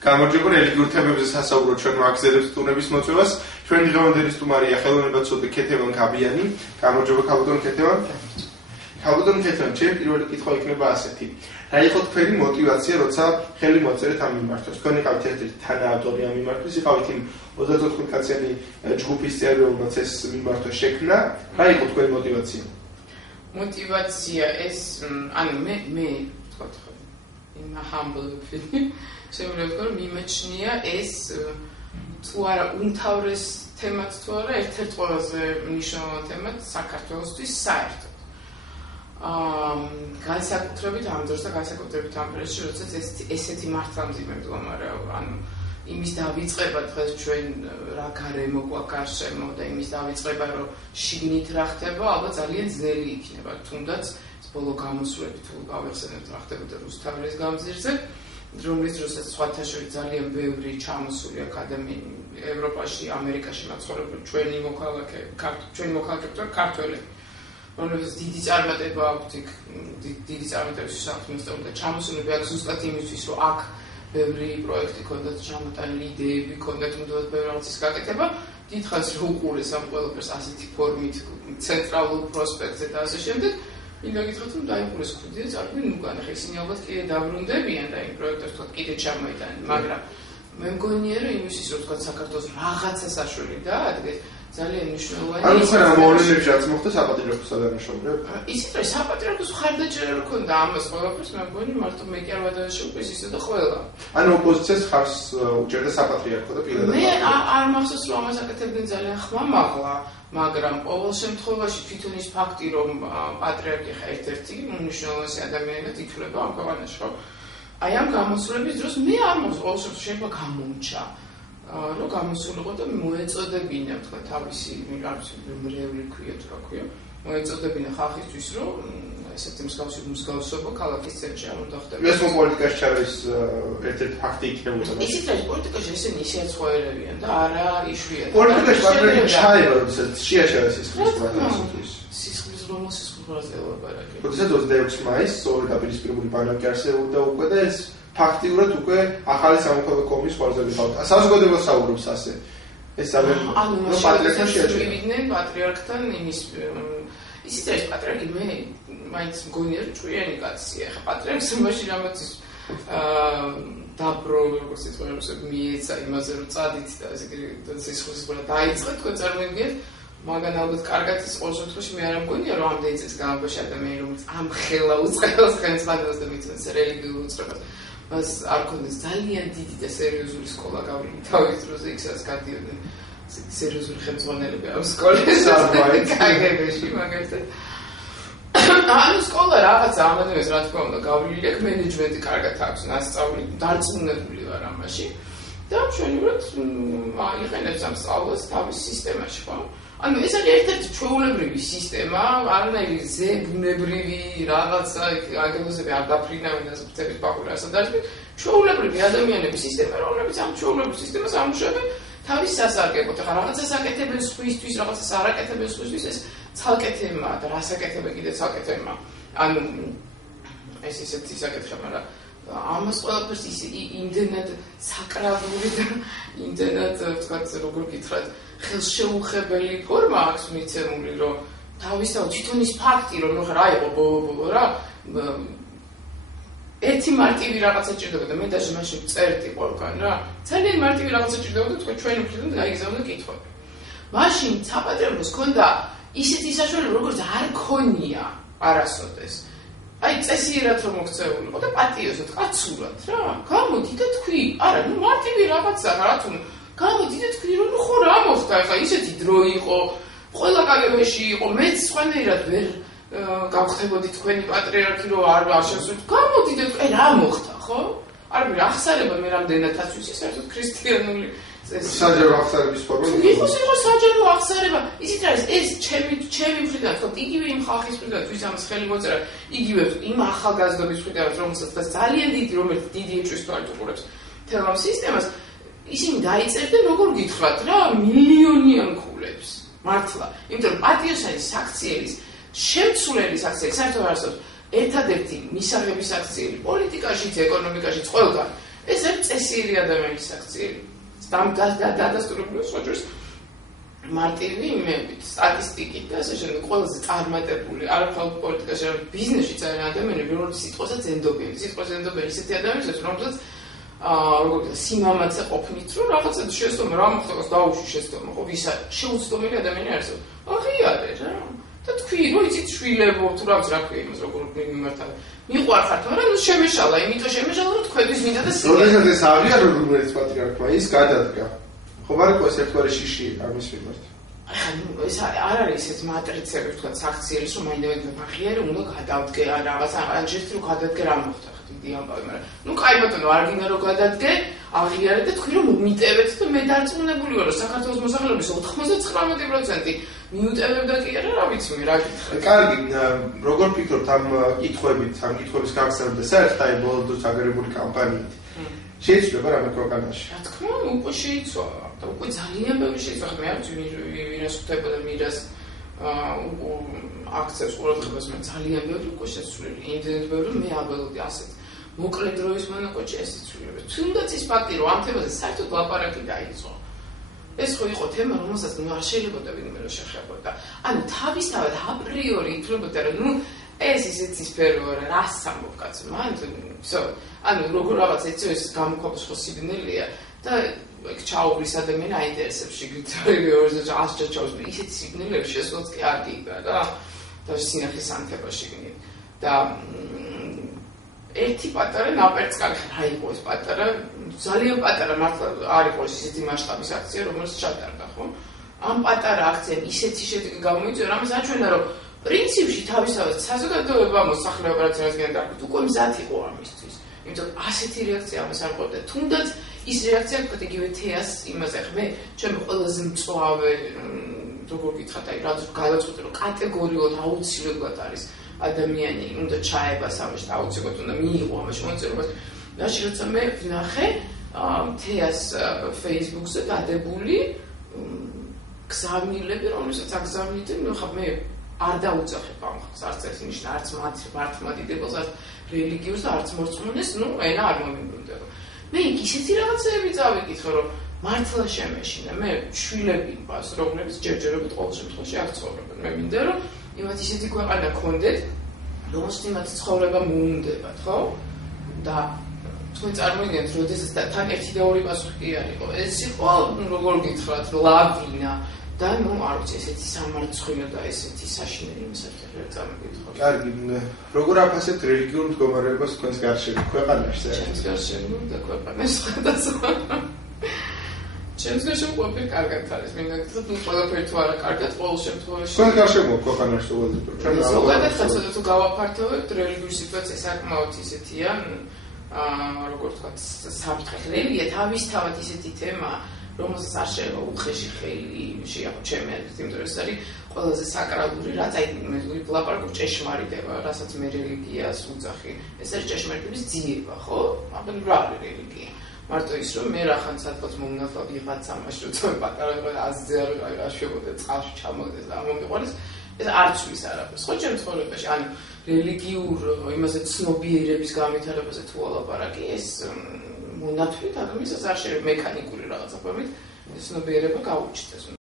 გამარჯობა რელიგიურ თემებზე სასაუბრო ჩვენ ვაგზავნებთ სტუმრების მოწვევას. ჩვენი დღევანდელი სტუმარია ხელოვნებაცოდნე ქეთევან გაბიანი. გამარჯობა ქალბატონ ქეთევან. ქალბატონ ქეთევან, ჩემი პირველი კითხვა იქნება ასეთი. რა იყო თქვენი мотиваცია, როცა ხელი მოწერეთ ამ მიმართვას? თქვენ იყავით ერთ-ერთი თანაავტორი ამ მიმართვის, იყავით იმ 34 კაციანი ჯგუფის წევრი, რომელსაც ეს მიმართვა შექმნა. რა იყო თქვენი мотиваცია? мотиваცია ეს, ანუ მე ვთქვათ, in a humble opinion, შემიძლია რომ მიმეჩნია ეს თუ არა უმთავრეს თემად თუ არა ერთ-ერთ ყველაზე მნიშვნელოვანი თემად საქართველოსთვის საერთოდ. განსაკუთრებით ამ დროს და განსაკუთრებით ამ პრესში, როდესაც ესეთი მართლამძიმე მდგომარეობა, ანუ იმის დავიწყება დღეს ჩვენ რა გარემო გვაქვს გარშემო და იმის დავიწყება რომ შიგნით რა ხდება, ალბათ ძალიან ძნელი იქნება, თუნდაც ბოლო გამოსვლები თუ გავეხსენებთ რა ხდებოდა რუსთაველის გამზირზე, რომლის დროსაც სხვათა შორის ძალიან ბევრი ჩამოსული აკადემიი ევროპაში, ამერიკაში მაცხოვრებელი ჩვენი მოქალაქეები და ქართველები, რომლებსაც დიდი წარმატება აქვთ იქ, დიდი წარმატების საფრთხე და ჩამოსულები აქვს ზუსტად იმისთვის, რომ აქ ბევრი პროექტი ქონდათ, ჩამოტანილი იდეები ქონდათ, უნდათ ბევრი რაღაცის გაკეთება, დიდხანს რო უყურეს ამ ყველაფერს ასეთი ფორმით, ცენტრალურ პროსპექტზე და ასე შემდეგ. მინდა გითხრათ, რომ დაიყურეს ხუთი და წარდგნენ უკან. ახლა ისინი ალბათ კიდე დაბრუნდებიან და იმ პროექტებს თქვა კიდე ჩამოიტანენ, მაგრამ მე მგონია, რომ იმისთვის, რომ თქვა საქართველოს რაღაცა საშველი დაადგეს, ძალიან მნიშვნელოვანია. ანუ ხარ ამ მოვლენებში რაც მოხდა საპატრიარქოს სადანაშაულებ? ისიც რომ საპატრიარქოს ხარდაჭერა რო ქონდა ამას ყველაფერს, მე მგონი მარტო მე კი არ ვადანაშაულებ, ისე და ყველა. ანუ ოპოზიციას ხარს უჭერდა საპატრიარქო და პირადად. მე არ მახსოვს რომ ამას აკეთებდნენ ძალიან ხმამაღლა. მაგრამ ყოველ შემთხვევაში თვითონ ის ფაქტი რომ პატრიარქი ხა ერთ-ერთი მნიშვნელოვანი ადამიანად ითვლება ამ ქვეყანაში, ხო? აი ამ გამოსვლების დროს მე არ მახსოვს, ყოველ შემთხვევაში შეიძლება გამომჩა, რომ გამოსულიყო და მოეწოდებინა, თქვა თავისი მრევლი ქვია თუ რა ქვია, მოეწოდებინა ხალხისთვის, რომ ესეთი მსგავსობა ქალაქის ცენტრში არ უნდა ხდებოდა. ეს პოლიტიკაში ჩარის ერთ-ერთი ფაქტი იქნებოდა. ისიც არის პოლიტიკაში ესენი ისე ცხოველებიან და არა იშვიათად. პოლიტიკაში პატრიარქი ჩაება, როდესაც შეაშალა სისხლის პროტესტის. სისხლის რომელ სისხლის პროტესტზე ელაპარაკე. როდესაც 26 მაისს ორი დაპირისპირებული ბანაკი არსებობდა უკვე და ეს ფაქტიურად უკვე ახალი სამოქალაქო ომის ხვალზე ვიყავთ. საზოგადოება საუბრობს ასე. ეს ძალიან პატრიარქთან შეაჩერებდნენ პატრიარქთან იმის ისიც არის პატრიარქი მე მაინც მგონია რომ ჭვიანი კაცია. ხა პატრიარქს მაშინ რამაც დაბრო როგორც იტყვიან მიეცა იმაზე რომ წადით და ესე იგი სისხლის ყველა დაიწყეთ თქვენ წარმოიდგინეთ. მაგრამ ალბათ კარგად ის ყოველ შემთხვევაში მე არ მგონია რომ ამდენი წელს განმავლობაში ადამიანი რომელიც ამ ხელა უწყებას ხელმძღვანელს და მიწვევს რელიგიურ უწყებას მას არ ქონდეს ძალიან დიდი და სერიოზული სკოლა გავლილი თავის დროზე იქ სადაც გადიოდნენ სერიოზული ხელმძღვანელები ამ სკოლაში კგბ-ში მაგალითად ანუ სკოლა რაღაცა ამადებს რა თქმა უნდა გავლილი აქვს მენეჯმენტი კარგად აქვს ნასწავლი დარწმუნებული ვარ ამაში და ჩვენურად აიყენებს ამ სწავლას თავის სისტემაში ხო ანუ ეს არის ერთ-ერთი ჩვეულებრივი სისტემა, არანაირი ზებუნებრივი რაღაცა აგენტები არ დაფრინავენ და ზრდების ბაკური ასად არის. ჩვეულებრივი ადამიანების სისტემა, რომლებიც ამ ჩვეულებრივ სისტემას ამუშავებენ თავის სასარგებლოდ. ახლა რაღაცას აკეთებენ სხვისთვის, რაღაცას არ აკეთებენ სხვისთვის, ეს ცალკე თემაა და რას აკეთებენ კიდე ცალკე თემაა. ანუ ეს ისეთი საკითხია, მაგრამ ამას ყველაფერს ის იმდენად საკრალური და იმდენად ვთქვათ, როგორ გითხრათ, ხელშეუხებელი ფორმა აქვს მიცემული, რომ თავისთავად თვითონ ის ფაქტი, რომ რა იყო ბოლო რა ერთი მარტივი რაღაცა ჭირდებოდა, მე даже მაშინ წერტი ყველგან რა. ძალიან მარტივი რაღაცა ჭირდებოდა, თქვა ჩვენი მხრიდან გაიგზავნა კითხვები. მაშინ საპატრიარქოს ჰქონდა ისეთი საშუალება, როგორც არ ქონია არასოდეს. აი წესიერად რომ მოქცეულიყო და პატიოსად, კაცურად რა. გამოდი და თქვი, არა, ნუ მარტივი რაღაცა რა თუნ გამოდი და თქვი რომ ხო რა მოხდა, ხა ისეთი დრო იყო, ყველა კგბ-ში იყო, მეც სხვანაირად ვერ გავხდებოდი თქვენი პატრიარქი რომ არ შევსვით. გამოდი და თქვი რა მოხდა, ხო? არ მე ახსარება მე რამდენადაც ვიცი, საერთოდ ქრისტიანული საჯარო ახსარების ფორმა. იყო საჯარო ახსარება. ისიც არის ეს ჩემი მხრიდან, თქო, იგივე იმ ხალხის მხრიდან, ვის ამას ხელი მოწერა, იგივე იმ ახალგაზრდობის მხრიდან, რომელსაც ძალიან დიდი, რომელიც დიდი ეჭვის თვალით უყურებს თელ ამ სისტემას, ისინი დაიწერდნენ, როგორ გითხრათ რა, მილიონიან ქულებს. მართლა. იმიტომ რომ პატიოსანის საქციელის, შემცვლელი საქციელი საერთოდ არ არსებობს. ერთადერთი მისაღების აქციები პოლიტიკაშიც, ეკონომიკაშიც, ყველგან. ეს არის წესიერი ადამიანის აქციები. დადასტურებული სწორედ მარტივი იმებით, სტატისტიკით და ასე შემდეგ ყველაზე წარმატებული არამხოლოდ პოლიტიკაში, არამედ ბიზნესშიც არის ადამიანები, რომლებიც სიტყვასაც ენდობენ. სიტყვას ენდობენ ისეთი ადამიანებიც, რომლებიც როგორ ვთქვა, სიმამაცე ყოფნით, რომ რაღაცა შეცდომა, რა მოხდა, დაუშვი შეცდომა, ხო, ვისა შეუცდომელი ადამიანი არის. აღიარე რა. და თქვი, რომ იცით შვილებო, თუ რაღაც რა ქვია იმას, როგორ მიმართავ. მიყვარხართ, მაგრამ შემეშალა, იმიტომ შემეშალა, რომ თქვენთვის მინდა და როდესაც ეს აღიარო რომელიც პატრიარქმა ის გადადგა. ხო არ იყო ეს ერთგვარი შიში ამის მიმართ. ეს არ არის ეს მატრიცები, ვთქვათ, საქციელის, რომ მაინდა აღიარე უნდა გადავდგე, ან რაღაც ანჯერში რომ გადადგე რა მოხდა, ხო, დიდი ამბავი, მაგრამ ნუ კაი ბატონო, არ გინდა რომ გადადგე, აღიარე და თქვი რომ მიტევეთ და მე დარწმუნებული ვარ, რომ საქართველოს მოსახლეობის 99% მიუტევებდა კი არა, რა ვიცი მე, რა გითხრათ. კარგი, როგორ ფიქრობთ ამ კითხვებით, ამ კითხვების გახსნამ და საერთოდ აი ბოლო დროს აგრებული კამპანიით? შეიძლება რამე ქვეყანაში? რა თქმა უნდა, უკვე შეიცვალა. და უკვე ძალიან ბევრი შეიცვალა. მე არ ვიცი, ვინას ხვდებოდა მირას აქცევს ყურადღებას, მე ძალიან ბევრი უკვე შესწავლილი. იმდენად ბევრი მე აბელოდი ასეთ. მოკლე დროის მონაკვეთში ესეცვლება. თუნდაც ის ფაქტი, რომ ამ თემაზე საერთოდ ლაპარაკი დაიწყო. ეს ხო იყო თემა, რომელსაც ნუ არ შეიძლება ვინმე რომ შეხებოდა. ანუ თავისთავად აპრიორი ითვლებოდა, რომ ნუ ეს ისეთ სფერო რა რას ამბობ კაცო, მანდ ანუ როგორ რაღაც ეს გამოქვაბოს ხო სიგნალია და ეგ ჩაუვლის ადამიანი აინტერესებს შიგნით ორზე ჩაუვლის ისეთ სიგნალებში შესულაც კი არ გიგა და სინახის ანთება შიგნით და ერთი პატარა ნაპერწკალი რა იყო ეს პატარა ძალიან პატარა მართლა არ იყო ისეთი მასშტაბის აქცია რომელიც ჩატარდა ხო ამ პატარა აქციამ ისეთი შედეგი გამოიწვია რამაც აჩვენა რომ პრინციპში თავისთავად საზოგადოება მოსახლეობა რაც რადგან დაგვით უკვე მზად იყო ამისთვის იმიტომ ასეთი რეაქცია ამას არ ყოფდა თუნდაც ის რეაქცია თქვა იგივე თეას იმაზე ხ მე ჩემი ყველაზე მწვავე როგორ გითხრათ აი რაც გადაწყვეტე რომ კატეგორიულად აუცილებლად არის ადამიანი უნდა ჩაებას ამაში და აუცილებლად უნდა მიიღო ამაში მონაწილეობას რაში როცა მე ვნახე თეას Facebook-ზე დადებული გზავნილები რომელსაც აგზავნიდნენ ნუ ხა მე არ დაუძახებ ამ ხალხს არც ეს ნიშნა არც მართლმადიდებლს არც რელიგიურს არც მორწმუნეს ნუ ენა არ მომიგვიმდებოდა მე ისეთი რაღაცები წავიკითხე რომ მართლა შემეშინა მე შვილები მყავს რომლებიც ჯერჯერობით ყოველ შემთხვევაში აქ ცხოვრობენ მე მინდა რომ იმათ ისეთი ქვეყანა გქონდეთ რომელშიც იმათი ცხოვრება მოუნდებათ ხო და თქვენ წარმოიდგინეთ როდესაც თან ერთი და ორი პასუხი კი არ იყო ეს იყო როგორ გითხრათ ლავინა და ნუ არ ვიცი ესეთი სამარცხვინო და ესეთი საშინელი მოსახლეობა წამოგითხოთ. კარგი, როგორ აფასებთ რელიგიურ მდგომარეობას თქვენს გარშემო ქვეყანაში? ჩემს გარშემო და ქვეყანაში სხვადასხვა. ჩემს გარშემო ყველაფერი კარგად არის. მინდა გითხრათ, ნუ ყველაფერი თუ არა კარგად, ყოველ შემთხვევაში. თქვენ გარშემო ქვეყანაში უბრალოდ ჩვენ ზოგადად ხაცოდეთ თუ გავაფართოვებთ რელიგიური სიტუაცია საკმაოდ ისეთია, როგორ ვთქვათ, საფრთხელია თავისთავად ისეთი თემა რომელსაც არ შეიძლება უხეში ხელი შეაჩემე, იმიტომ რომ ეს არის ყველაზე საკრალური რაც აი მე ვლაპარაკობ ჭეშმარიტება, რასაც მე რელიგიას უძახი. ეს არის ჭეშმარიტების ძიება, ხო? აბა რა არის რელიგია? მარტო ის რომ მე რახან სადღაც მომნახავ ვიღაცა მაშინ რომ პატარა აზზე არ აშვებოდა წყალში ჩამოგდეს და მომიყვანეს ეს არ ცვლის არაფერს. ხო ჩემ ცხოვრებაში ან რელიგიურ იმაზე ცნობიერების განვითარებაზე თუ ალაპარაკი ეს მონათვლით ადამიანს არ შეიძლება მექანიკური რაღაცა ფორმით ცნობიერება გაუჩნდეს.